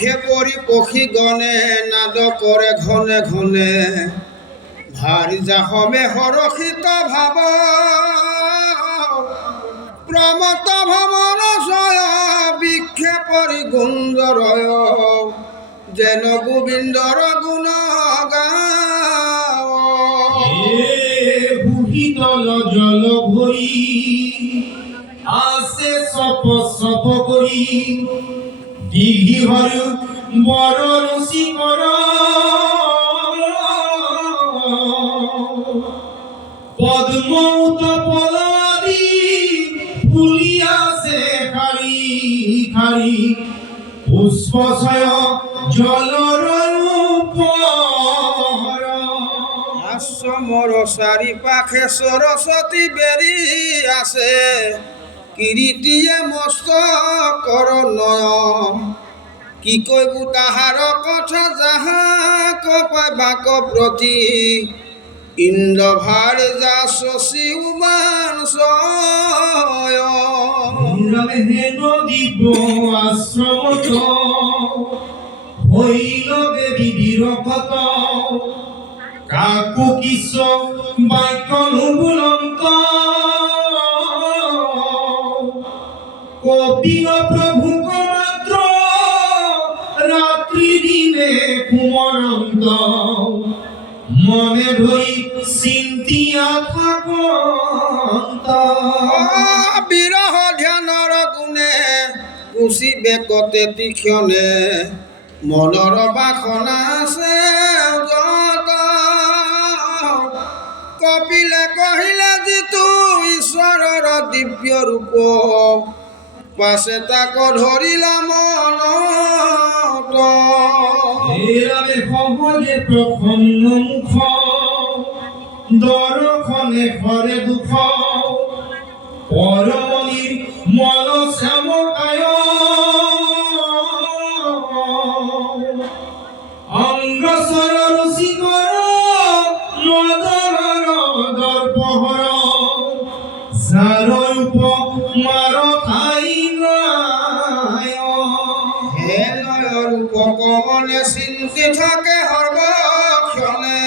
পরি পক্ষী গণে নাদ কৰে ঘনে ঘনে ভাৰি যাহমে হৰষিত ভাৱ প্ৰমত ভ্ৰমণ জয় বিক্ষে পৰি গুঞ্জৰয় যেন গোবিন্দৰ গুণ গাও ভূষিতল জল ভৰি আছে চপ চপ কৰি দিঘি হৰু বৰ ৰুচিকৰ পদ্ম উৎপলাদি ফুলি আছে খাৰি খাৰি পুষ্পছয় জলৰ ওপৰ আশ্ৰমৰ চাৰিপাশে সৰস্বতী বেৰি আছে কিৰীটিয়ে মস্তকৰ নয়ন কি কৈব তাহাৰ কথা যাহা কপাই বাক প্ৰতি ইন্দ্ৰ ভাৰ যা শশী উমান হেন দিব আশ্ৰমত হইল দেৱী বিৰকত কাকো কিছ বাক্য নুবুলন্ত কপিল প্ৰভুক মাত্ৰ ৰাত্ৰি দিনে কুমৰন্ত মনে ধৰি চিন্তিয়া থাকন্ত বিৰহ ধ্যানৰ গুণে কুচি বেকতে তীক্ষ্ণে মনৰ বাসনা আছে যত কপিলে কহিলে যিটো ঈশ্বৰৰ দিব্য ৰূপ পাছে তাক ধৰিলা মনত সহজে প্ৰসন্ন মুখ দৰ্শনে হৰে দুখ পৰমনিৰ মল শ্যামকায় অংগচৰ ৰুচিকৰ মদনৰ দৰ্পহৰ যাৰ উপমাৰ ঠাই নাই হে লয়ৰ উপকমনে চিন্তি থাকে সৰ্বক্ষণে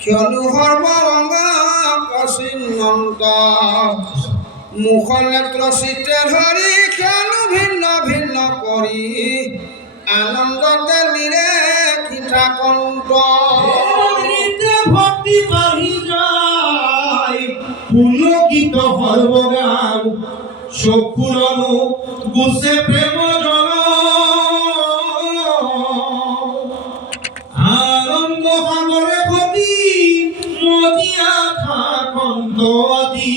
ক্ষণু সৰ্বভঙ্গ অচিন্নত মুখ নেত্ৰ চিতে ধৰি ক্ষণু ভিন্ন ভিন্ন কৰি আনন্দতে নিৰেখিতা কন্ত ভক্তি বাঢ়ি যায় পুলকিত সৰ্বগাম চকুৰনো গুছে প্ৰেম জন আনন্দ সাগৰে গতি মজিয়া থাকন্ত আদি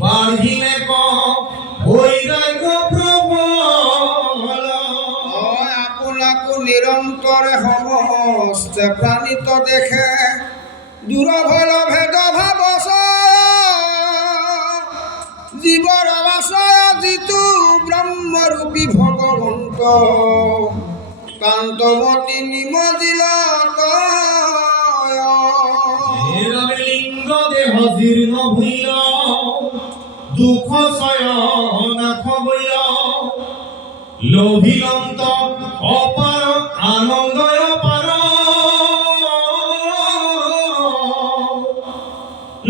বাঢ়িলে বৈৰাগ্য প্ৰবল আপোনাকো নিৰন্তৰে সমস্তে প্ৰাণিত দেখে দূৰভল ভেদ ভাৱ জীৱৰ আশ্ৰয় যিটো ব্ৰহ্মৰূপী ভগৱন্ত কান্তমতী নিমজিল লিংগ দেহ জীৰ্ণ ভূল দুখ চয়ন খবৈল লোভিলন্ত অপাৰ আনন্দয় পাৰ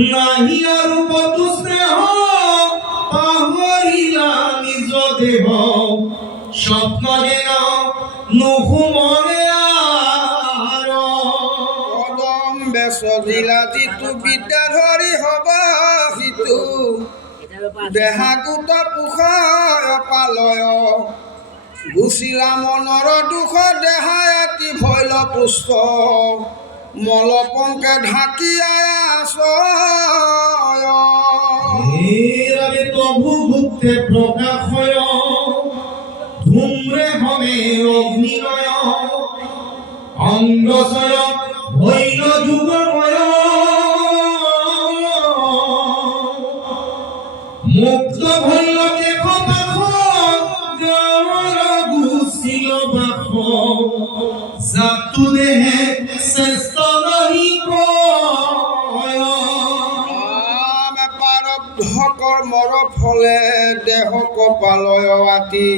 নাহি আৰু বধু স্নেহ পাহৰিলা নিজ দেহ স্বপ্ন যেন নুশুমনে কদম বেচ জিলা যিটো বিদ্যা ধৰি হব সিটো দেহাগুত পোষায় পালয় গুচিলা মনৰ দুখ দেহায়তি ভৈল পুষ্ট মলপংকে ঢাকি আশ্ৰয় তবু গুপ্তে প্ৰকাশয় ধূম্ৰে হমে অগ্নিময় অংগচয় হইল যুগময় মুক্ত হইল কেশ পাশ গাঁৱৰ গুচিল বাস জাতু দেহে শ্ৰেষ্ঠ নহি কয় কৰ্মৰ ফলে দেহ কপালয় আতি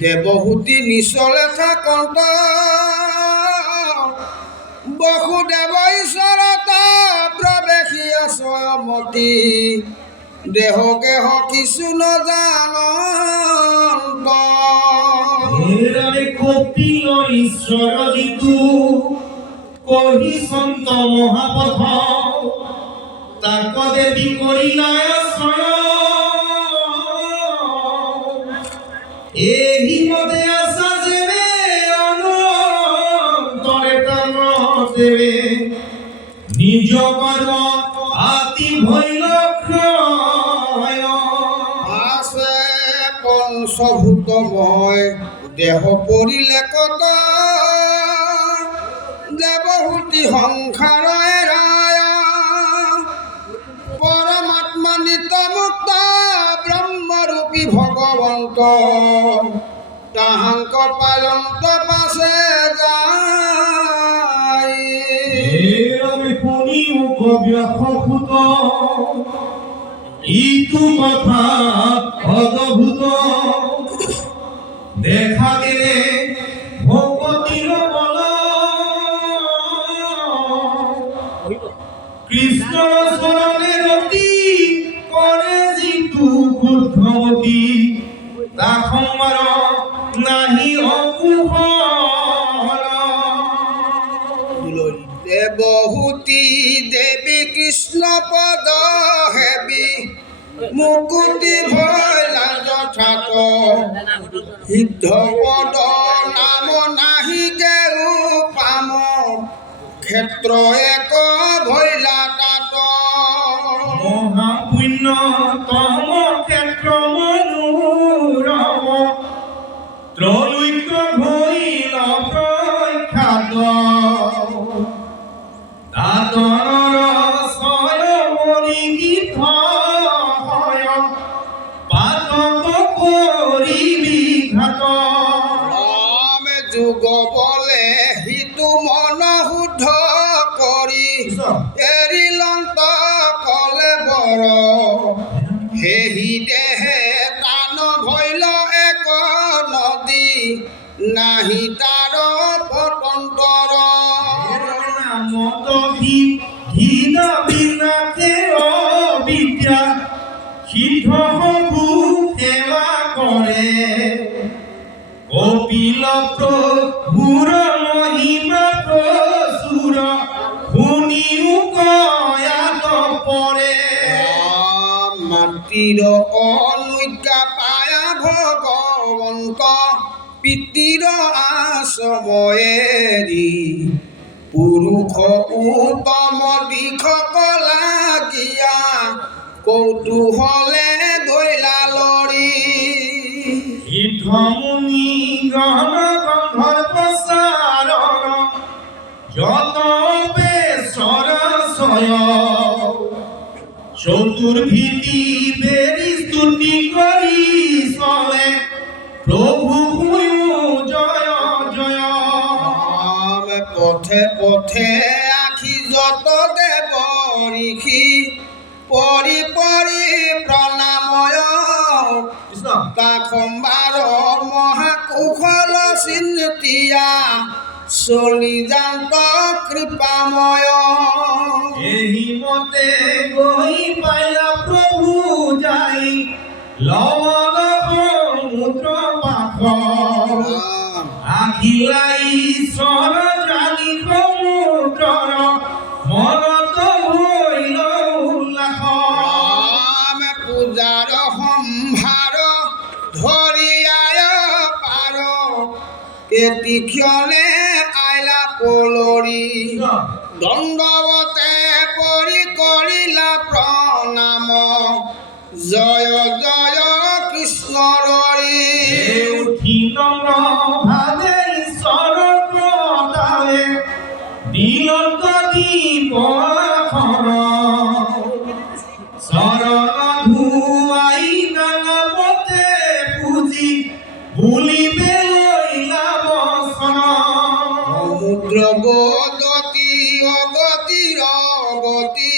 দেৱহূতি নিচলে থাকন্ত বসুদেৱ ঈশ্বৰত প্ৰৱেশীয় স্বয়মতী দেহ গেহ কিছু নজানন্ত হেৰাৰে কপিল ঈশ্বৰ যিটো কহি সন্ত মহাপথ তাক দেৱী কৰিলা আশ্ৰয় এহি মতে আশা যেবে অনন্তৰে প্ৰাণ দেবে নিজ কৰ্ম আতি ভৈল ক্ষয় আছে পঞ্চভূতময় দেহ পৰিলে কত দেৱহূতি সংসাৰ এৰায় পৰমাত্মা নিত্য মুক্ত ব্ৰহ্মৰূপী ভগৱন্ত তাহাংক পালন্ত পাছে যায় আমি শুনি উপব্যাসভূত ইটো কথা অদ্ভুত দেখা গেলে ভগৱতীৰ বল কৃষ্ণৰ চৰণে ৰতি কৰে যিটো ক্ৰোধৱতী তাক সম্বাৰ নাহি অকুশল দেৱহূতি দেৱী কৃষ্ণ পদ হেবি মুকুতি ভৈলা যথাত সিদ্ধ পদ নাম নাহি গেৰু পাম ক্ষেত্ৰ এক ভৈলা তাত মহাপুণ্যতম ক্ষেত্ৰ মনোৰম ত্ৰৈলোক্য ভৈল প্ৰখ্যাত দাদৰৰ স্বয়মৰি গীত হয় পাতক কৰি বিঘাত ৰাম যুগ বলে সিটো মন শুদ্ধ কৰি এৰিলন্ত কলে বৰ সেহি দেহে টান ভৈল এক নদী নাহি তাৰ পতন্তৰ নামত ঘিন বিনাশে অবিদ্যা সিদ্ধ হবু সেৱা কৰে কপিল প্ৰভুৰ মহিমা প্ৰচুৰ শুনিও কয়াত পৰে মাতৃৰ অনুজ্ঞা পায়া ভগৱন্ত পিতৃৰ আশ্ৰময়েৰি পুৰুষ উত্তম দিশ কলাগিয়া কৌতূহলে গৈলা লৰি সিদ্ধমুনি গ্ৰহণ গন্ধৰ্ব চাৰণ যত বেশৰ ছয় চতুৰ্ভীতি বেৰি স্তুতি কৰি চলে প্ৰভু জয় জয় পথে পথে আখি যত দেৱ ঋষি পৰি পৰি প্ৰণাময় কাখম্বাৰ মহাকুশল চিন্তিয়া চলি যান্ত কৃপাময় এহি মতে গৈ পাইলা প্ৰভু যাই লৱণ সমুদ্ৰ পাশ আহিলাই ঈশ্বৰ জানি সমুদ্ৰৰ মনত হৈল উল্লাস পূজাৰ সম্ভাৰ ধৰি আয় পাৰ এটি ক্ষণে আইলা পলৰি দণ্ডৱতে পৰি কৰিলা প্ৰণাম জয় জয় কৃষ্ণৰি উঠি নম্বৰ ভাৱে ঈশ্বৰ প্ৰতাৱে দিনত দিব চৰণ ধুৱাই নামতে পুজি বুলিবে লৈলা বচন সমুদ্ৰ গতি অগতিৰ গতি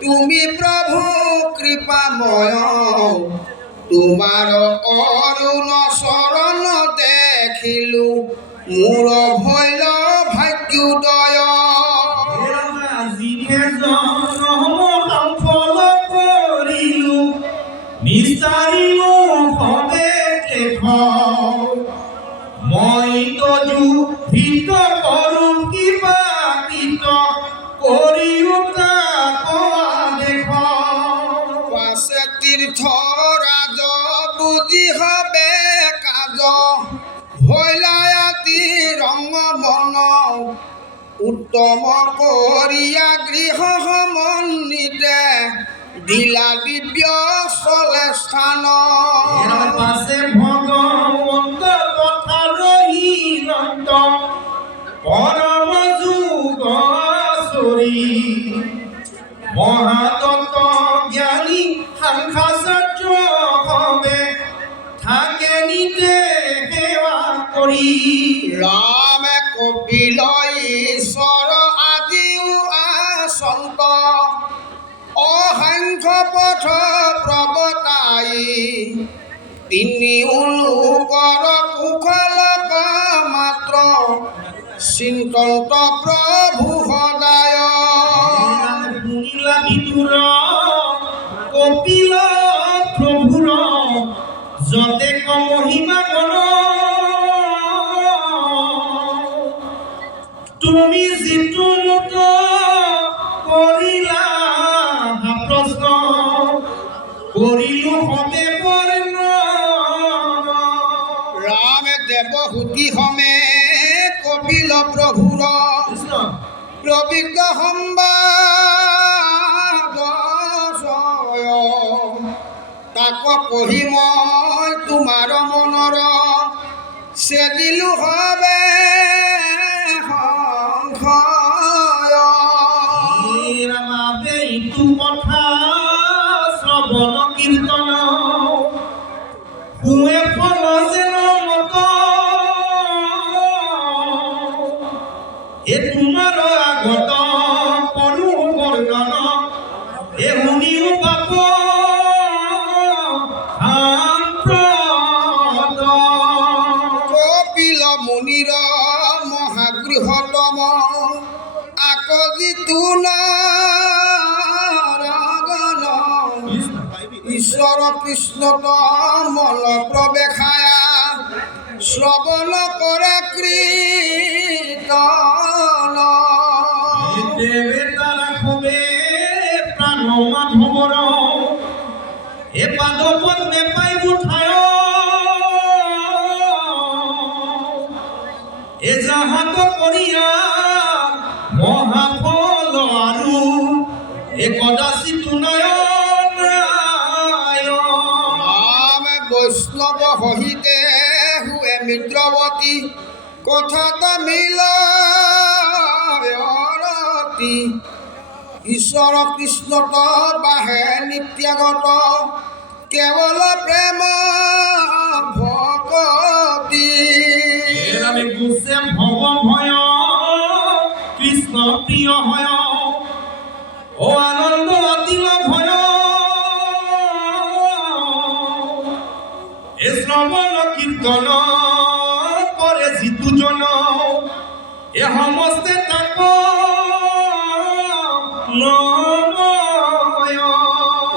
তুমি প্ৰভু কৃপাময় তোমাৰ অৰুণ চৰণ মোৰ ভৈল ভাগ্যোদয় আজিহে জনম সফল কৰিলো বিচাৰিলো সবে শেষ মই তজু ভিত কৰো কিবা কিত কৰিও তাক দেখ পাছে তীৰ্থ ৰাজ বুজি হবে কাজ ভৈলায়াতি ৰঙ বন উত্তম কৰিয়া গৃহ সমন্বিতে দিলা দিব্য চলে স্থান পাছে ভগৱন্ত কথা ৰহিৰন্ত পৰম যোগ চৰি মহাতত্ব জ্ঞানী সাংখ্যাচাৰ্য হবে থাকে নিতে সেৱা কৰি ৰামে কপিল ঈশ্বৰ আজিও আচন্ত অসংখ্য পথ প্ৰৱৰ্তাই তিনি লোকৰ কুশলক মাত্ৰ চিন্তন্ত প্ৰভু সদায় শুনিলা বিদুৰ কপিল প্ৰভুৰ যতে মহিমা গণ তুমি যিটো মত কৰিলা প্ৰশ্ন কৰিলো সবে বৰ্ণ ৰামে দেৱহূতি সমেত কপিল প্ৰভুৰ প্ৰবৃত্ত সম্বাদ তাক পঢ়ি মই তোমাৰ মনৰ চেদিলো হবে সংশয় ৰামাবে ইটো কথা শ্ৰৱণ কীৰ্তন শুৱে ফল যেন মত এ তোমাৰ আগত কৰো বৰ্ণন এ শুনিও পাপ কপিল মুনিৰ মহাগৃহতম আকজিতু নাৰগণ ঈশ্বৰ কৃষ্ণ মল প্ৰৱেশায়া শ্ৰৱণ কৰে কীৰ্তন দেৱে তারা হবে প্রাণ মাধবর এ পাদ পদ্মে পাই উঠায় এ যাহাত করিয়া মহাফল আৰু এ কদাচিত নয়ন ৰাম বৈষ্ণৱ সহিতে হুৱে মিত্ৰৱতী কথাত মিলতি ঈশ্বৰ কৃষ্ণত বাহে নিত্যাগত কেৱল প্ৰেম ভকতি আমি গুছে ভৱ ভয় কৃষ্ণ প্ৰিয় হয় ও আনন্দ অতিল ভয় এ শ্ৰৱণ কীৰ্তন কৰে যিটো জন এ সমস্তে তাক নময়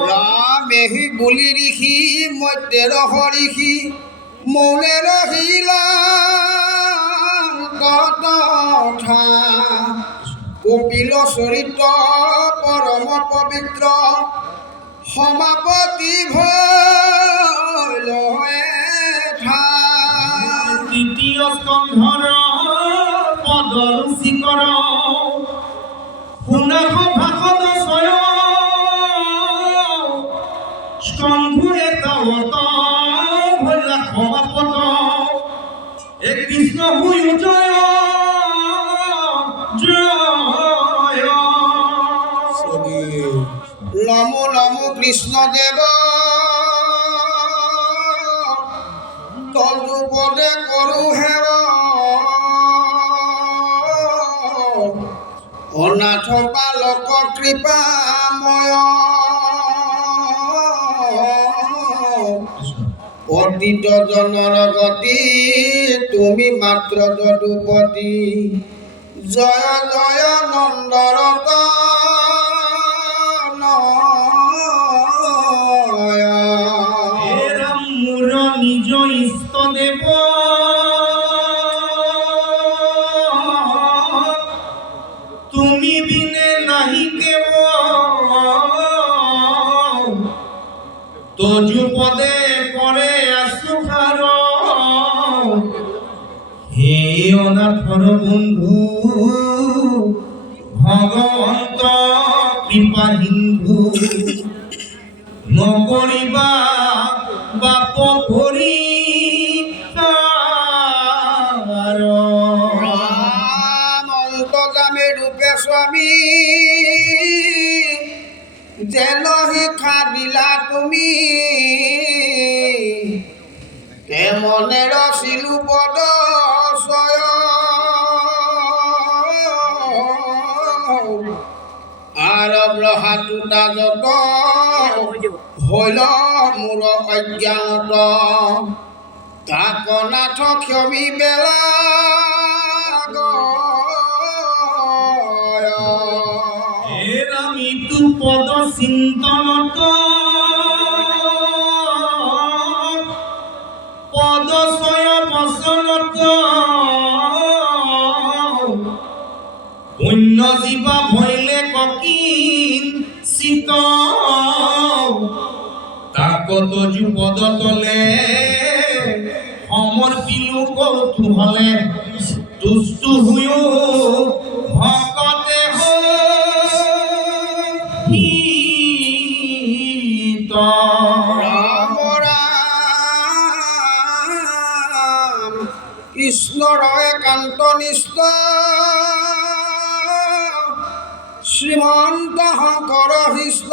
ৰামেহি বুলি ঋষি মধ্যেৰ হৰিষি মৌনে ৰহিলা কথা কপিল চৰিত্ৰ পৰম পবিত্ৰ সমাপতি ভয় তৃতীয় স্কন্ধৰ পদৰ শিকৰ শুনাস ভাষত স্বয়ং স্কন্ধুৰে তাৱত ভৈলা সমাপত এ কৃষ্ণ হুই জয় জয় নমো নমো কৃষ্ণদেৱ তদুপদে কৰো হেৰ অনাথ বালক কৃপাময় অতি পতিত জনৰ গতি তুমি মাত্ৰ যদুপতি জয় জয় নন্দৰতন হে ৰাম মোৰ নিজ ইষ্ট দেৱ তুমি বিনে নাহি কেৱ তজু পদে কৰে আছো খাৰ হে অনাথৰ বন্ধু ভগৱন্ত কৃপা সিন্ধু নকৰিবা বাপ ভৰি অন্তৰ্যামী ৰূপে স্বামী যেন শিক্ষা দিলা তুমি তেমনে ৰচিলো পদ আৰৱ ৰহাটোতা যত হল মোৰ অজ্ঞানত তাক নাথ ক্ষমী বেলা এৰামিতু পদ চিন্তনত পদচয় বচনত অন্য জীৱা ভৈলে ককিন চিত তাকত যুপদ তলে সমৰ্পিলো কৌতূহলে তুষ্টু হৈও ভকতে হিত ৰাম ৰাম কৃষ্ণৰ একান্ত নিষ্ঠ শ্ৰীমন্ত শংকৰ হৃষ্ট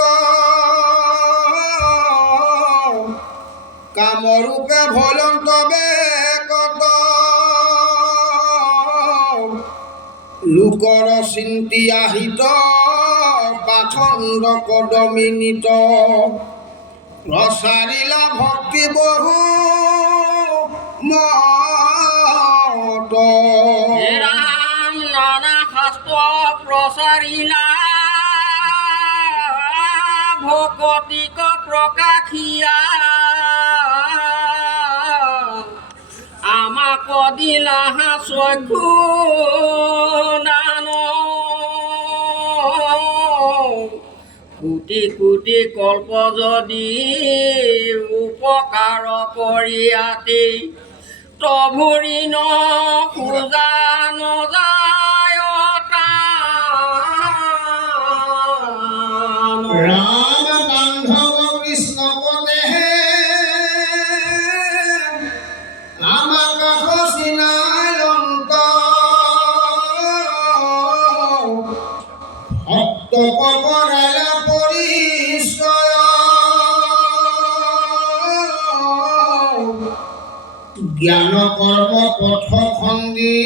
কামৰূপে ভয়ন্ত বেকত লোকৰ চিন্তি আহিত পাখণ্ড কদমিনিত প্ৰচাৰিলা ভক্তি বহু মত হে ৰাম নানা শাস্ত্ৰ প্ৰচাৰিলা ভকতিক প্ৰকাশিয়া আমাক দিলা চক্ষু দান কোটি কোটি কল্প যদি উপকাৰ কৰিয়াতি তভুৰি ন খোজা নযায় ৰাম বান্ধৱ কৃষ্ণ পদেহে আমাক সচিনায়ন্ত ভক্ত কৰালা পৰিচয় জ্ঞান কৰ্ম পথ খন্দি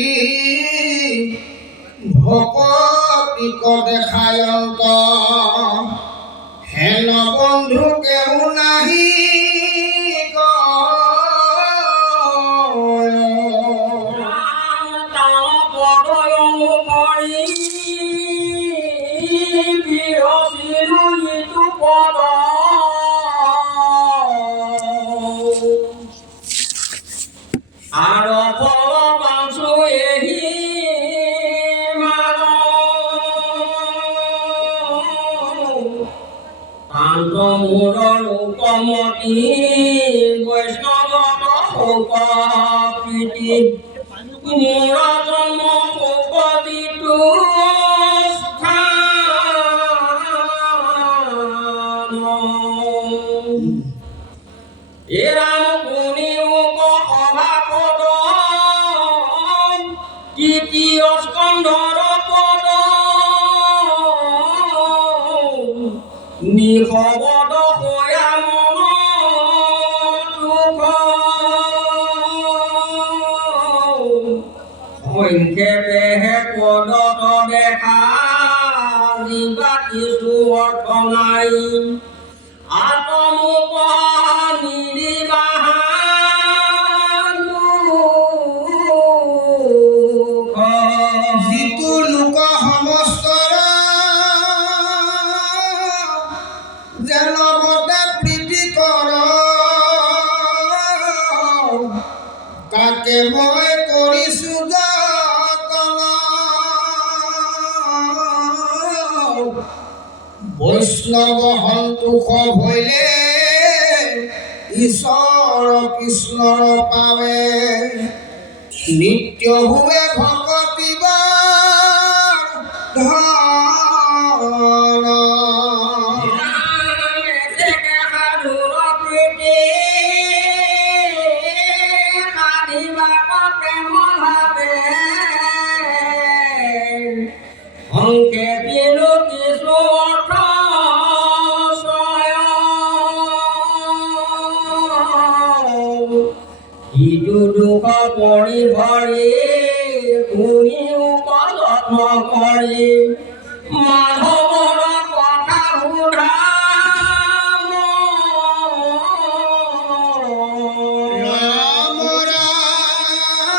ভকতিক দেখায়ন্ত হেন বন্ধু কেউ নাহি আৰু বল বাঞ্চো এহি কান্ত মূৰ লোকমতি বৈষ্ণৱ শোক প্ৰীতি মূৰ জন্ম শোক দিতো এ ৰাম গুণিও সভা পদ তৃতীয় স্কন্ধৰ পদ নিশবদ হয়া মন দুখ সংক্ষেপেহে পদত দেখা যিবা কিছু অৰ্থ নাই আত্মক নিৰিবাহা কৃষ্ণ সন্তোষ ভৈলে ঈশ্বৰ কৃষ্ণৰ পাৱে নিত্য হুৱে ভকতি ধন অংকে বিলো কিছু অৰ্থ ইটো দুখ পৰি ভৰি শুনিও যত্ন কৰি মাধৱৰ কথা সোধা ৰাম ৰাম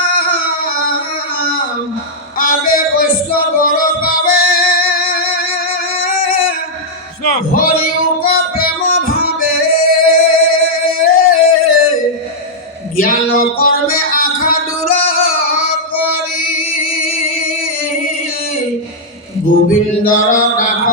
আবে বৈষ্ণৱৰ পাৱে হৰিওক প্ৰেম ভাৱে জ্ঞান কৰ্মে আশা দূৰ কৰি গোবিন্দৰ দাস